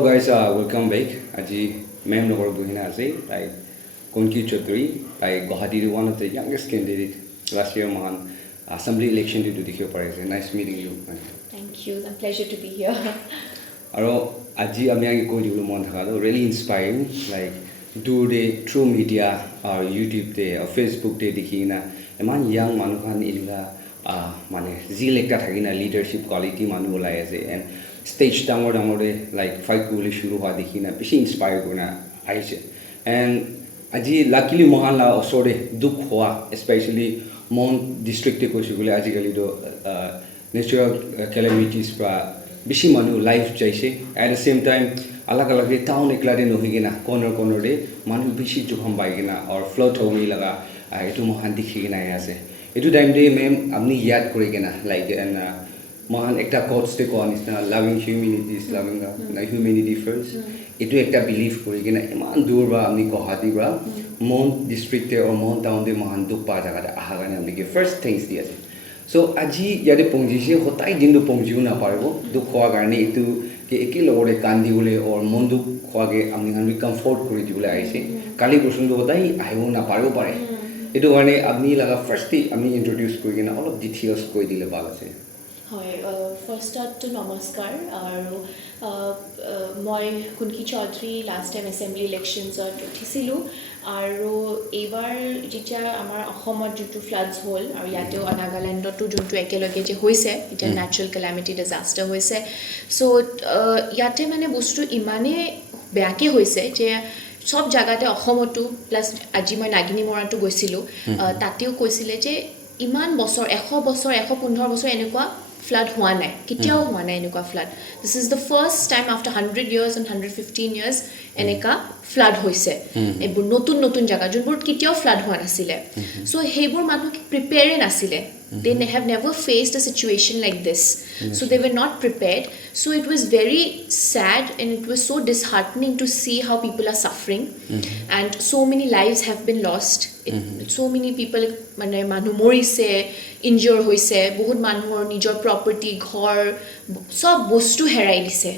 Hello guys, welcome back. Aji, ma'am no kor buhina ase. Like Kunki Chowdhury, like Guwahati, one of the youngest candidate last year man assembly election to do the here. Nice meeting you. Thank you. It's a pleasure to be here. Aro aji amyang ko diulu mon thakalo really inspiring. Like do the through media or YouTube day or Facebook day dikhina. Eman young manuhan ilga mane zeal ekta thakina leadership quality manu olai ase and stage dangor like fight kuli shuru hua dikhina beshi inspire guna aise and aji luckily mohan la osore dukh hua especially mon district te koisu gule aji gali do natural calamities pra beshi manu life jaise at the same time alag town ekla de nohigina corner de manu beshi jokham baigina or flood honi laga etu mohan dikhigina ase etu time de mem amni yad korigena like and mohan ekta quotes te ko anisna loving humanity is loving humanity first etu ekta belief korigena eman dur ba amni Guwahati ba mon district te or mon town de mohan duk pa jaga da aha gane amni ke first things dia so aji yade pongjise hotai din do pongjiu na parbo duk khwa garne etu ke ekil logore kandi bole or mon duk khwa ge amni han comfort kori dibole aise kali bosun do hotai aibo na parbo pare etu garne apni laga first ami introduce korigena all of details koi dile bal ase First to namaskar aru moi Kunki Chowdhury last time assembly elections uthisilu aru ebar jitia amar ahomot jutu floods hol aru yateo Nagaland to juntu ekeloge je hoise eta natural calamity disaster hoise so yate mane bostu imane beake hoise je সব জায়গাতে অসমতো plus আজি মই নাগিনী মৰাটো গৈছিলো তাতেও কৈছিলে যে ইমান বছৰ 100 বছৰ 115 বছৰ এনেকুৱা flood হোৱা নাই কিতিয়াও হোৱা নাই এনেকুৱা flood this is the first time after 100 years and 115 years এনেকা flood হৈছে এবোৰ নতুন জায়গা যোনবোৰ কিতিয়াও flood হোৱা নাছিলে so হেবোৰ মানুহ প্ৰিপেয়াৰ নাছিলে they have never faced a situation like this so they were not prepared so it was very sad and it was so disheartening to see how people are suffering and so many lives have been lost so many people mane manu morise injure hoise bahut manuhor nijor property ghor sob bostu herai dise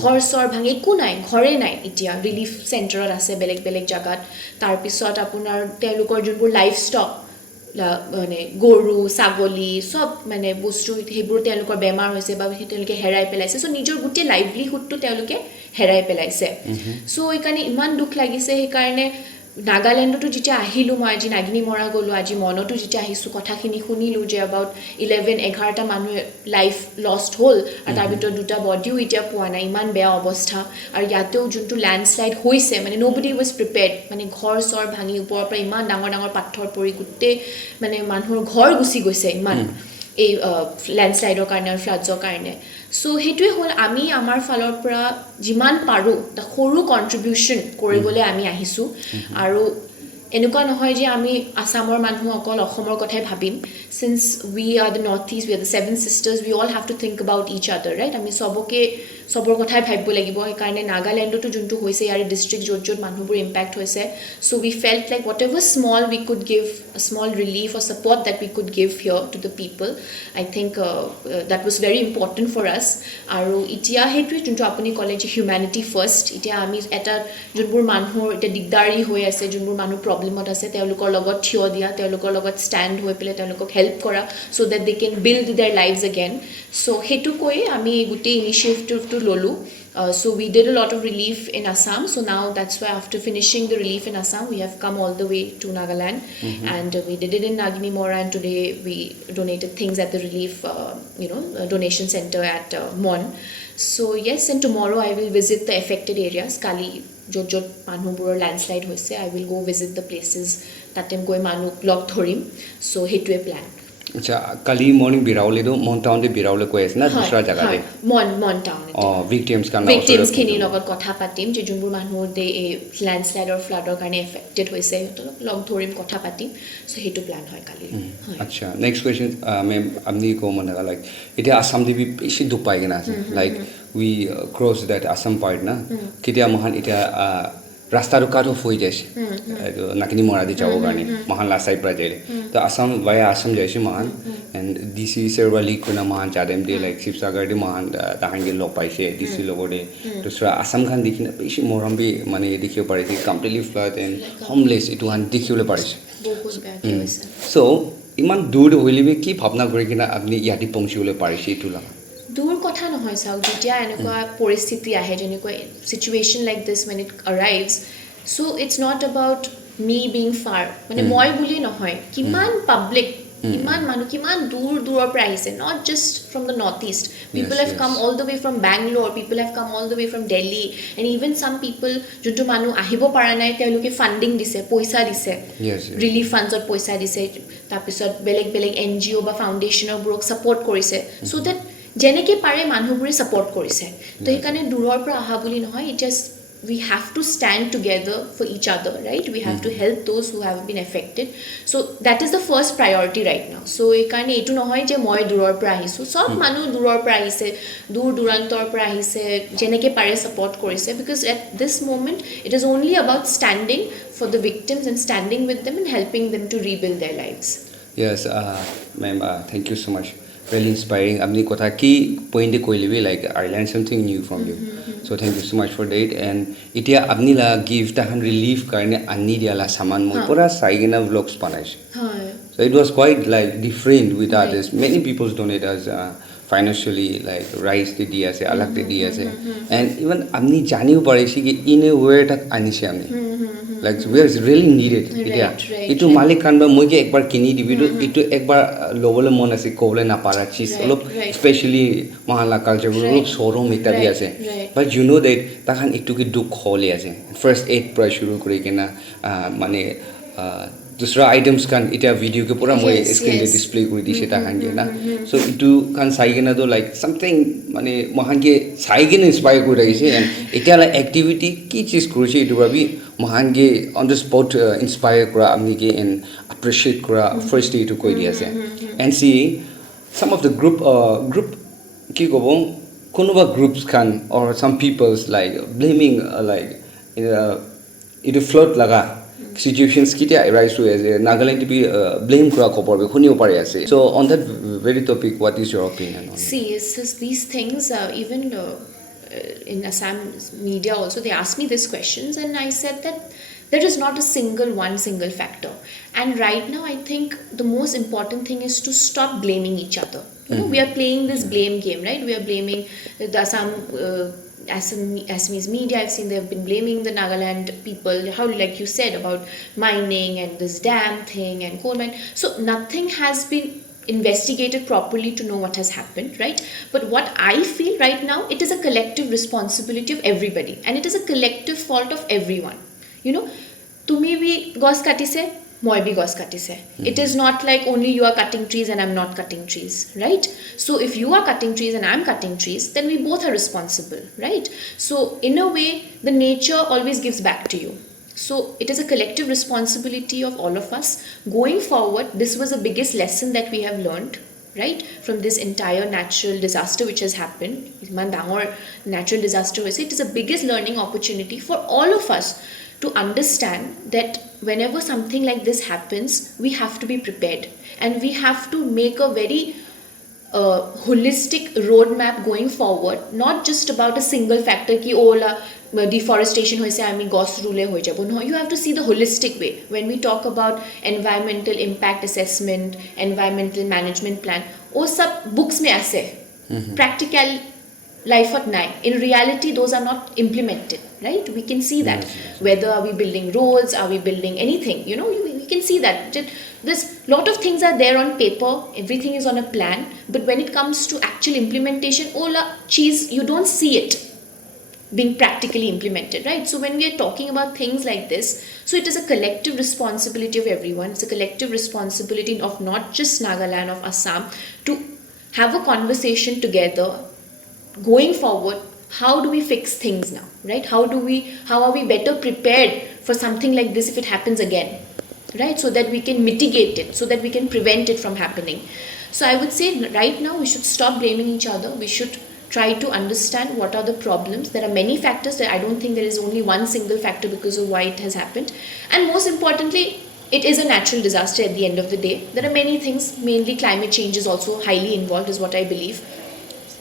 ghor sor bhangi ku nai ghore nai itia relief center ase beleg jagat tar pisot apunar telukor junbur livestock মানে গৰু ছাগলী সব মানে বস্তু হেবোৰ তেওঁলোকৰ বেমাৰ হৈছে বা তেওঁলোকে হেৰাই পেলাইছে সো নিজৰ গুটি লাইভলিহুডটো তেওঁলোকে হেৰাই পেলাইছে সো এইকাৰণে ইমান দুখ লাগিছে সেই কাৰণে নাগালেণ্ডটো যেতিয়া আহিলো মই আজি নাগিনী মৰা গলো আজি মনটো যেতিয়া আহিছো কথাখিনি শুনিলো যে about 11-11টা মানুহ লাইফ লষ্ট হল আৰু তাৰ ভিতৰত দুটা বডিও এতিয়া পোৱা নাই ইমান বেয়া অৱস্থা আৰু ইয়াতেও যোনটো ল্যান্ডস্লাইড হৈছে মানে nobody was prepared মানে ঘৰ সৰ ভাঙি ওপৰৰ পৰা ইমান ডাঙৰ পাথৰ পৰি গুটে মানে মানুহৰ ঘৰ গুচি গৈছে ইমান এই ল্যান্ডস্লাইডৰ কাৰণে আৰু ফ্লাডৰ কাৰণে সো হেতুৱে হল আমি আমাৰ ফালৰ পৰা যিমান পাৰো তা সৰু কন্ট্ৰিবিউশন কৰিবলৈ আমি আহিছো আৰু এনেকুৱা নহয় যে আমি আসামৰ মানুহ অকল অসমৰ কথাই ভাবিম since we are the northeast we are the seven sisters we all have to think about each other right আমি সবৰ কথাই ভাবিব লাগিব এই কাৰণে নাগালেণ্ডটো যোনটো হৈছে ইয়াৰ ডিস্ট্ৰিক্ট জৰ্জত মানুহবোৰ ইম্প্যাক্ট হৈছে so we felt like whatever small we could give a small relief or support that we could give here to the people I think that was very important for us আৰু ইতিয়া হেতুৱে যোনটো আপুনি কলে যে humanity first ইতিয়া আমি এটা যোনবোৰ মানুহৰ এটা দিগদাৰি হৈ আছে যোনবোৰ মানুহ প্ৰবলেমত আছে তেওঁলোকৰ লগত থিয় দিয়া তেওঁলোকৰ লগত ষ্টেণ্ড হৈ পেলে তেওঁলোকক হেল্প কৰা so that they can build their lives again so হেতু কৈ আমি গুটি initiative lolu so we did a lot of relief in Assam so now that's why after finishing the relief in Assam we have come all the way to Nagaland and we did it in Nagini Mora and today we donated things at the relief donation center at Mon so yes and tomorrow I will visit the affected areas kali jot manubur landslide hoise I will go visit the places tatem goi manu log thorim so hetue plan अच्छा कली morning बिरावले दो मॉन town दे बिरावले कोइस ना दूसरा जगह दे मॉन town victims का victims खिनि লগত কথা পাতিম যে যোনবোৰ মানুহ দে ল্যান্ডস্লাইড অর ফ্লাডৰ কাৰণে এফেক্টেড হৈছে লগ ধৰিম কথা পাতিম সো হেতু প্ল্যান হয় কালি अच्छा नेक्स्ट क्वेश्चन मैम আমনি কো মনে লাইক এটা আসাম দি বেশি দুখ পাই গনা like we cross that Assam part na kitia mohan এটা ৰাস্তা ৰুকাটো হৈ যাইছে নাকিনি মৰা দি যাবৰ কাৰণে মহান লাচাই পৰা যায় তো আসাম বাই আসাম যাইছে মহান এণ্ড ডি চি চেৰৱালি কোনা মহান যাদেম দিয়ে লাইক শিৱসাগৰ দি মহান তাহাঁতি লগ পাইছে ডি চি লগতে দুসৰা আসাম খান দেখি বেছি মৰম বি মানে দেখিব পাৰিছে কমপ্লিটলি ফ্লাড এণ্ড হোমলেছ এইটো খান দেখিবলৈ পাৰিছে চ' ইমান দূৰ হ'লে কি ভাৱনা কৰি কিনে আপুনি ইয়াতে পहुঁচিবলৈ পাৰিছে এইটো লগা দূৰ কথা নহয় চাওক যেতিয়া এনেকুৱা পৰিস্থিতি আহে যেনেকুৱা চিটুৱেশ্যন লাইক দিছ when it arrives so it's not about me being far মানে মই বুলি নহয় কিমান পাব্লিক কিমান মানুহ কিমান দূৰ দূৰৰ পৰা আহিছে not just from the northeast people have come all the way from Bangalore people have come all the way from Delhi and even some people যোনটো মানুহ আহিব পৰা নাই তেওঁলোকে ফান্ডিং দিছে পইচা দিছে ৰিলিফ ফাণ্ডছত পইচা দিছে তাৰপিছত বেলেগ বেলেগ NGO বা ফাউণ্ডেশ্যনৰ বোৰক ছাপোৰ্ট কৰিছে so that যেনেকে পাৰে মানুহবোৰে ছাপোৰ্ট কৰিছে তো সেইকাৰণে দূৰৰ পৰা অহা বুলি নহয় it just we have to stand together for each other right we have to help those who have been affected so that is the first priority right now so এইকাৰণে এইটো নহয় যে মই দূৰৰ পৰা আহিছোঁ সব মানুহ দূৰৰ পৰা আহিছে দূৰ দূৰান্তৰ পৰা আহিছে যেনেকে পাৰে ছাপোৰ্ট কৰিছে because at this moment it is only about standing for the victims and standing with them and helping them to rebuild their lives yes ma'am thank you so much really inspiring apni kotha ki point e koi libi like I learned something new from you so thank you so much for that and itia apni la give ta han relief karne anni dia la saman moi pura saigena vlogs banaise so it was quite like different with others many people donate us financially like rice de dia ase alag de dia ase and even apni janiu parise ki in a way tak anise amni like where is really needed itia itu malik kan ba moi ke ekbar kini dibi to itu ekbar lobole mon ase kole na para cheese olop especially mahala culture olop showroom eta di ase but you know that takhan itu ki duk khole ase first aid pra shuru kori kena mane दूसरा items कान इटा video के पूरा मोय screen पे display करि दिसे ता हांगे ना सो इटु कान साइगेना दो लाइक समथिंग माने महान के साइगेन इंस्पायर करि रहिसे एंड इटा ला एक्टिविटी की चीज करिसे इटु बाबी महान के ऑन द स्पॉट इंस्पायर करा आमनि के एंड अप्रिशिएट करा फर्स्ट इटु कोइ दियासे and see some of the group की गबो कोनोबा ग्रुप्स कान और some peoples like blaming like इटु फ्लड लगा situations kitia arise to as Nagaland to be blame kura khobor be khunibo pare ase so on that very topic what is your opinion on see is these things even in Assam media also they asked me these questions and I said that there is not a one single factor and right now I think the most important thing is to stop blaming each other you know we are playing this blame game right we are blaming the Assamese media I've seen they've been blaming the Nagaland people how like you said about mining and this dam thing and coal mine so nothing has been investigated properly to know what has happened right but what I feel right now it is a collective responsibility of everybody and it is a collective fault of everyone you know tumi bhi gos katise moi bhi gos katise it is not like only you are cutting trees and I'm not cutting trees right so if you are cutting trees and I'm cutting trees then we both are responsible right so in a way the nature always gives back to you so it is a collective responsibility of all of us going forward this was the biggest lesson that we have learned right from this entire natural disaster which has happened man dangor natural disaster was it is the biggest learning opportunity for all of us to understand that whenever something like this happens we have to be prepared and we have to make a very holistic roadmap going forward not just about a single factor ki ola deforestation hoise ami gos rule hoi jabo no you have to see the holistic way when we talk about environmental impact assessment environmental management plan wo sab books mein ase practical life at night in reality those are not implemented right we can see that whether are we building roads are we building anything you know we can see that this lot of things are there on paper everything is on a plan but when it comes to actual implementation ola cheese you don't see it being practically implemented right so when we are talking about things like this so it is a collective responsibility of everyone it's a collective responsibility of not just Nagaland of Assam to have a conversation together going forward how do we fix things now right how are we better prepared for something like this if it happens again right so that we can mitigate it so that we can prevent it from happening so I would say right now we should stop blaming each other we should try to understand what are the problems. There are many factors. I don't think there is only one single factor because of why it has happened. And most importantly, it is a natural disaster at the end of the day. There are many things, mainly climate change is also highly involved, is what I believe.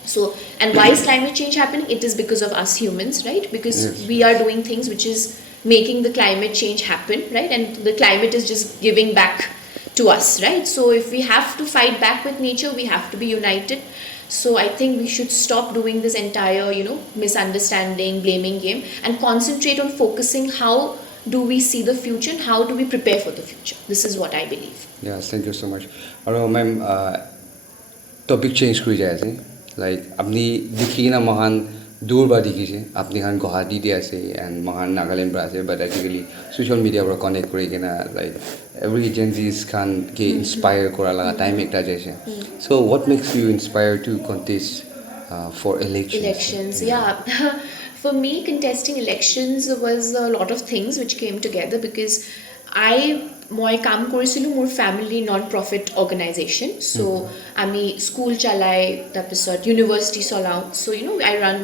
So, and why is climate change happening? It is because of us humans, right? Because we are doing things which is making the climate change happen, right? And the climate is just giving back to us, right? So if we have to fight back with nature, we have to be united. So I think we should stop doing this entire, misunderstanding, blaming game, and concentrate on focusing how do we see the future and how do we prepare for the future. This is what I believe. Yes, thank you so much. Hello, ma'am. Topic change kuri jai ase. Like apni dikhi na mahan dur ba dikhi se. Apni han Guwahati de ase and mahan Nagaland ba ase. But actually social media bro connect kuri ke na like every Gen Z's can ke inspire kora laga time ekta jaise. So what makes you inspired to contest for elections? Elections, yeah. For me, contesting elections was a lot of things which came together because মই কাম কৰিছিলোঁ মোৰ family নন profit organisation so আমি school চালাই তাৰপিছত university চলাওঁ so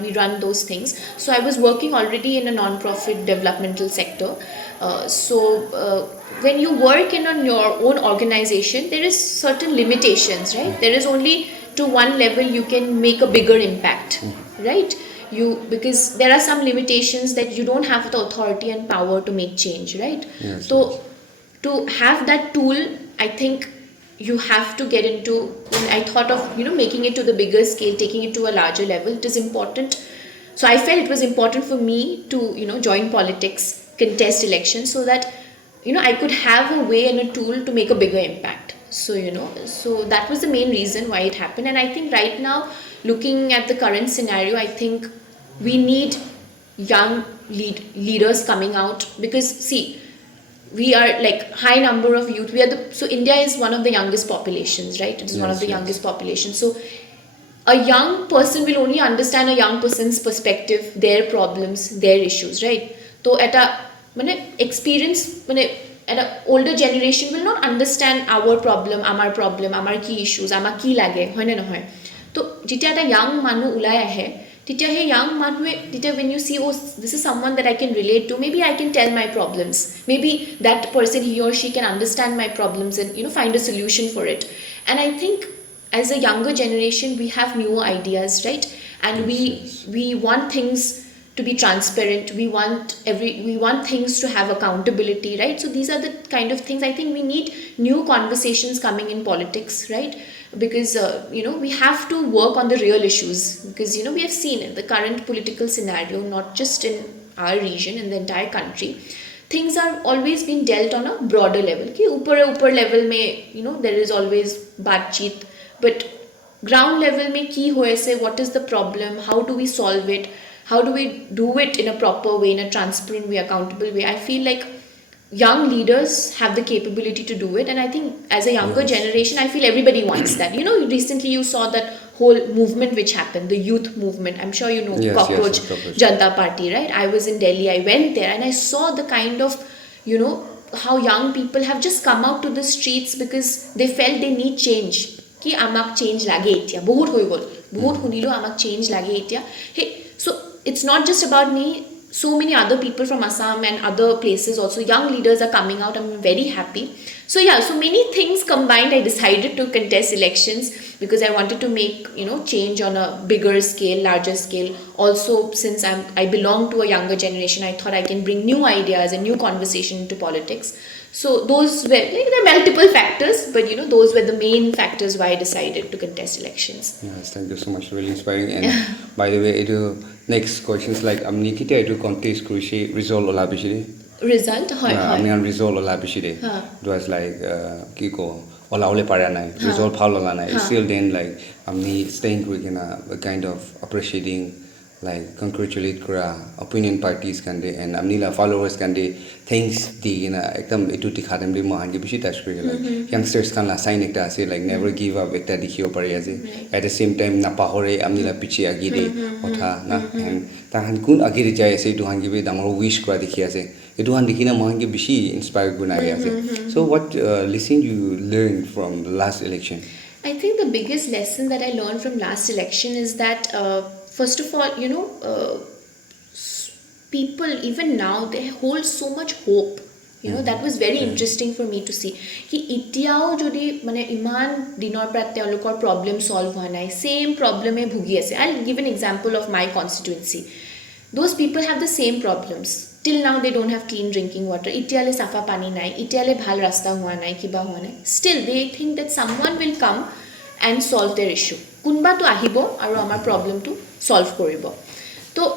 we run those things. So I was working already in a non-profit developmental sector. When you work in your own organization, there is certain limitations, right? There is only to one level you can make a bigger impact, right? Because there are some limitations that you don't have the authority and power to make change, right? Yes, so to have that tool, I think you have to get into, when I thought of making it to the bigger scale, taking it to a larger level, it is important. So I felt it was important for me to join politics, contest elections, so that I could have a way and a tool to make a bigger impact. So that was the main reason why it happened. And I think right now, looking at the current scenario, I think we need young leaders coming out, because see, we are like high number of youth. So India is one of the youngest populations, right? It is one of the youngest populations. So a young person will only understand a young person's perspective, their problems, their issues, right? So at a older generation will not understand our problem, our key issues, our key lage, hoy na nohoy. So jitya eta young manu ulai ahe, titya he young manue, titya when you see, oh, this is someone that I can relate to, maybe I can tell my problems, maybe that person, he or she can understand my problems and find a solution for it. And I think as a younger generation we have newer ideas, right? And we want things to be transparent, we want things to have accountability, right? So these are the kind of things I think we need. New conversations coming in politics, right? Because we have to work on the real issues, because we have seen in the current political scenario, not just in our region, in the entire country, things are always being dealt on a broader level. Ki upar level mein there is always baatcheet, but ground level mein ki hoye se, what is the problem, how do we solve it, how do we do it in a proper way, in a transparent way, accountable way. I feel like young leaders have the capability to do it, and I think as a younger generation, I feel everybody wants that. Recently you saw that whole movement which happened, the youth movement. I'm sure Cockroach Janata Party, right? I was in Delhi, I went there and I saw the kind of how young people have just come out to the streets because they felt they need change. Ki amak change lage etia bahut hoi gol, bahut hunilo amak change lage etia. Hey, so it's not just about me. So many other people from Assam and other places also, young leaders are coming out. I'm very happy. So so many things combined, I decided to contest elections because I wanted to make change on a bigger scale, larger scale. Also, since I belong to a younger generation, I thought I can bring new ideas and new conversation into politics. So those were there are multiple factors, but those were the main factors why I decided to contest elections. Yes, thank you so much, really inspiring. And by the way, next questions like amni kite to contest krushi result ola bishide result hoy amni result ola bishide it was like kiko ola ole pare nai result phal ola nai still then like amni staying quick in a kind of appreciating, like congratulate kura opinion parties can they and amnila followers can they thanks the ekdam etu tikha dem li mohan ge bishi touch kori like youngsters kan la sign ekta ase like never give up ekta dikhibo pari ase at the same time na pahore amnila piche agi de otha na and tahan kun agi re jai ase etu han ge be damor wish kora dikhi ase etu han dikhina mohan ge bishi inspire gunai ase. So what lesson you learned from the last election? I think the biggest lesson that I learned from last election is that, first of all, people even now they hold so much hope. That was very interesting for me to see. Ki itiao jodi mane iman dinor pra teolokor problem solve howa nai, same problem e bhugi ase. I'll give an example of my constituency. Those people have the same problems. Till now they don't have clean drinking water. Itiale safa pani nai, itiale bhal rasta howa nai, kiba howa nai. Still they think that someone will come and solve their issue. Kunba to ahibo aru amar problem to solve koribo. To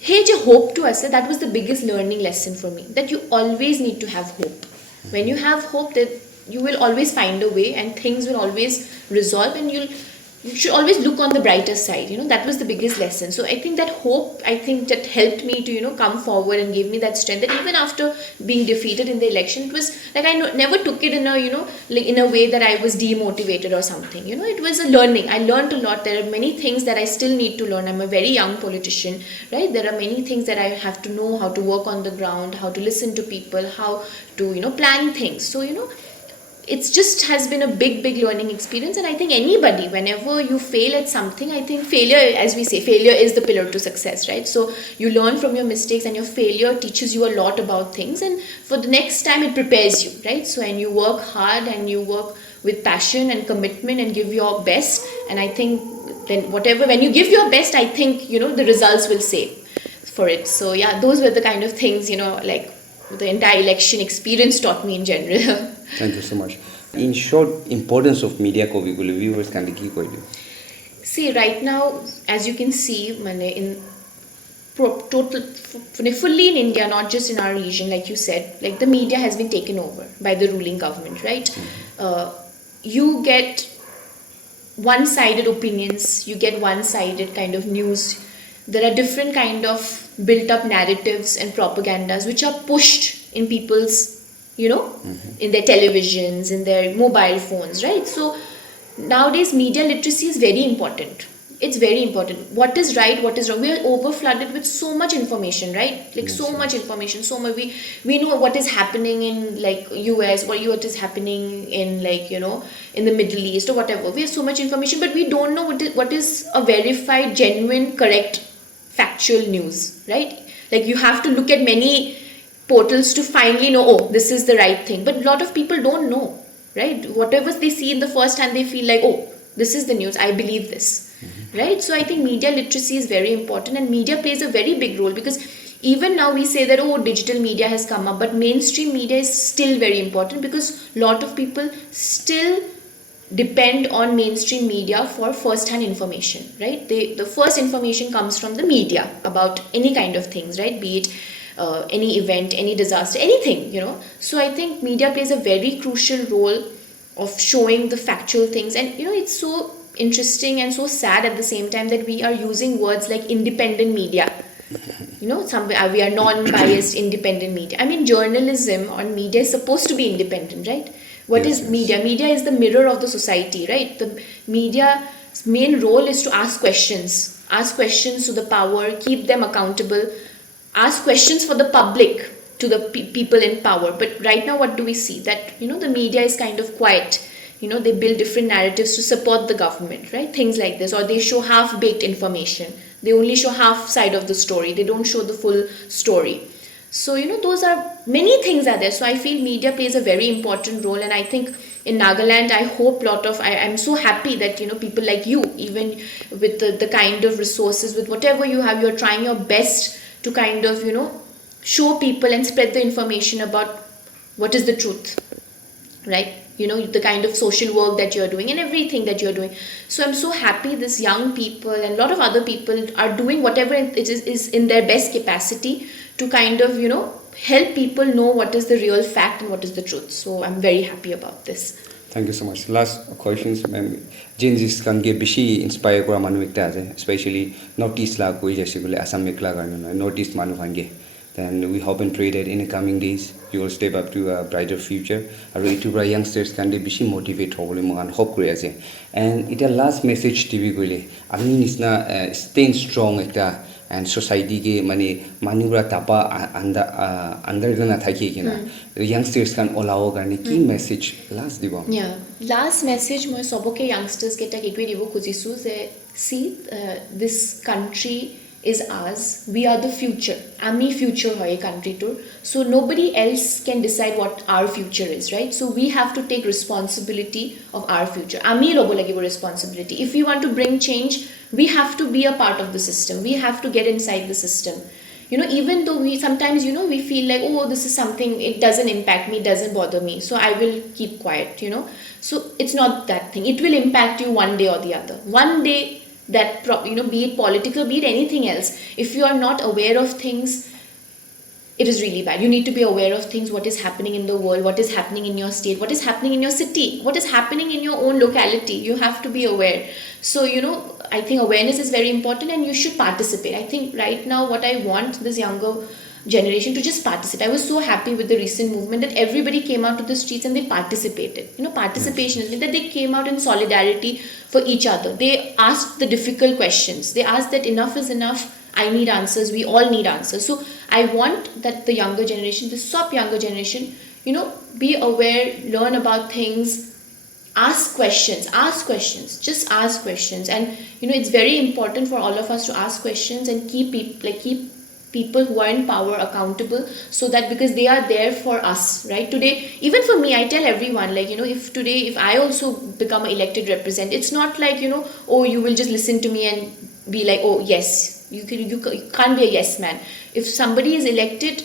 hey je hope to ase, that was the biggest learning lesson for me, that you always need to have hope. When you have hope, that you will always find a way and things will always resolve, and you should always look on the brighter side. That was the biggest lesson. So I think that hope, I think that helped me to come forward and gave me that strength, that even after being defeated in the election, it was like I never took it in a like in a way that I was demotivated or something. It was a learning. I learned a lot. There are many things that I still need to learn. I'm a very young politician, right? There are many things that I have to know, how to work on the ground, how to listen to people, how to plan things. So it's just has been a big learning experience. And I think anybody, whenever you fail at something, I think failure, as we say, failure is the pillar to success, right? So you learn from your mistakes, and your failure teaches you a lot about things, and for the next time it prepares you, right? So and you work hard and you work with passion and commitment and give your best, and I think then when you give your best, I think the results will say for it. So yeah, those were the kind of things like the entire election experience taught me in general. Thank you so much. In short, importance of media ko viewers can ki koi do. See, right now, as you can see, in total, fully in India, not just in our region, like you said, like the media has been taken over by the ruling government, right? You get one-sided opinions, you get one-sided kind of news. There are different kind of built-up narratives and propagandas which are pushed in people's in their televisions, in their mobile phones, right? So nowadays media literacy is very important. It's very important. What is right, what is wrong? We are over flooded with so much information, right? Like yes, so much information, so much. We know what is happening in like US, or what is happening in like in the Middle East or whatever. We have so much information, but we don't know what is a verified, genuine, correct, factual news, right? Like you have to look at many portals to finally know, oh, this is the right thing. But a lot of people don't know, right? Whatever they see in the first hand, they feel like, oh, this is the news, I believe this, right? So I think media literacy is very important, and media plays a very big role, because even now we say that, oh, digital media has come up, but mainstream media is still very important, because a lot of people still depend on mainstream media for first-hand information, right? The first information comes from the media about any kind of things, right? Be it any event, any disaster, anything, So I think media plays a very crucial role of showing the factual things. And, it's so interesting and so sad at the same time that we are using words like independent media. We are non-biased independent media. I mean, journalism or media is supposed to be independent, right? What is media? Media is the mirror of the society, right? The media's main role is to ask questions to the power, keep them accountable, ask questions for the public to the people in power. But right now, what do we see? That, the media is kind of quiet. They build different narratives to support the government, right? Things like this. Or they show half-baked information. They only show half side of the story. They don't show the full story. So, those are many things are there. So I feel media plays a very important role. And I think in Nagaland, I hope I'm so happy that, people like you, even with the kind of resources, with whatever you have, you're trying your best to kind of, show people and spread the information about what is the truth, right? The kind of social work that you're doing and everything that you're doing. So I'm so happy this young people and a lot of other people are doing whatever it is in their best capacity to kind of, help people know what is the real fact and what is the truth. So I'm very happy about this. Thank you so much. Last questions, ma'am. Jinjis can get bishi inspire kora manu ekta ase, especially Northeast la koi jaise gule Assam ekla garna Northeast manu hange. Then we hope and pray that in the coming days you will step up to a brighter future. Aru itu bra youngsters can de bishi motivate hobole mohan hope kori ase. And ita last message TV gole ami nisna staying strong ekta and society ke mane manubra tapa under gana thaki kina youngsters kan allow garni ki message last dibo Yeah, last message মই সবকে youngsters কেইটাক এইটোৱে দিব খুজিছোঁ যে see this country is ours, we are the future, আমি future হয় এই countryটোৰ, so nobody else can decide what our future is, right? So we have to take responsibility of our future, আমি ল'ব লাগিব responsibility. If we want to bring change, we have to be a part of the system, we have to get inside the system. Even though we sometimes, we feel like, oh, this is something, it doesn't impact me, it doesn't bother me, so I will keep quiet, So it's not that thing. It will impact you one day or the other. One day, that, be it political, be it anything else, if you are not aware of things, it is really bad. You need to be aware of things, what is happening in the world, what is happening in your state, what is happening in your city, what is happening in your own locality. You have to be aware. So, I think awareness is very important and you should participate. I think right now what I want this younger generation to just participate. I was so happy with the recent movement that everybody came out to the streets and they participated. Participation is that they came out in solidarity for each other. They asked the difficult questions. They asked that enough is enough. I need answers. We all need answers. So I want that the younger generation, the younger generation, be aware, learn about things, ask questions, just ask questions. And it's very important for all of us to ask questions and keep people who are in power accountable, so that because they are there for us, right? Today, even for me, I tell everyone, if I also become an elected representative, it's not like, oh, you will just listen to me and be like, oh yes, you can't be a yes man. If somebody is elected,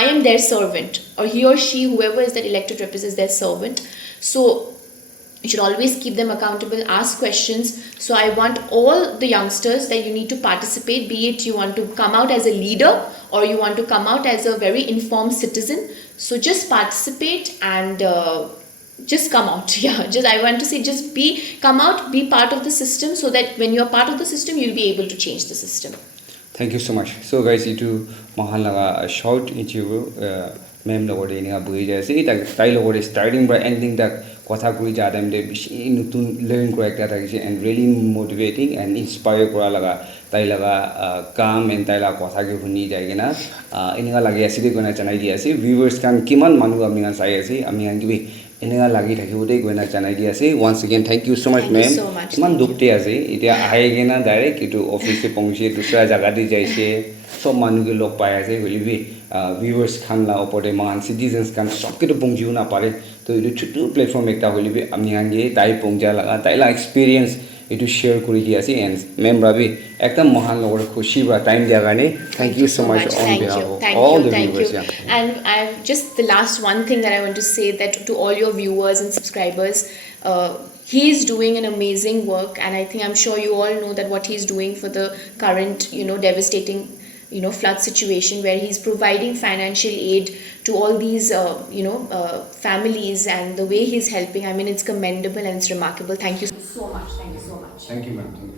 I am their servant, or he or she, whoever is that elected represents, their servant. So you should always keep them accountable, ask questions. So I want all the youngsters that you need to participate, be it you want to come out as a leader or you want to come out as a very informed citizen. So just participate and just come out. Yeah, I want to say, just come out, be part of the system, so that when you are part of the system, you'll be able to change the system. Thank you so much. So guys, itu mahan laga short interview mem logore ninga bui jaise tai logore starting by ending tak kotha kuri ja time de bishi nutun learn kora ekta thakise and really motivating and inspire kora laga tai laga calm and tai laga kotha ke huni jai na eninga lagi aside kona chanai di ase viewers kan kiman manu aminga sai ase aminga kibi eninga lagi thakibodei kona chanai di ase. Once again, thank you so much ma'am. Kiman dukte ase etia ahe na direct itu office se pahunche dusra jaga di jaise sob manu ke log pai ase holibi viewers khan la opore man citizens kan sob ke to pongjiu na pare to itu chutu platform ekta holibi aminga ge tai pongja laga tai la experience itu share kuri di ase. And ma'am rabi ekta mohan logor khushi ba time dia garne thank you so much on behalf of all the viewers. Yeah. And I've just the last one thing that I want to say, that to all your viewers and subscribers, he is doing an amazing work, and I think, I'm sure you all know that what he's doing for the current devastating flood situation, where he's providing financial aid to all these families, and the way he's helping, I mean, it's commendable and it's remarkable. Thank you so much. Thank you ma'am.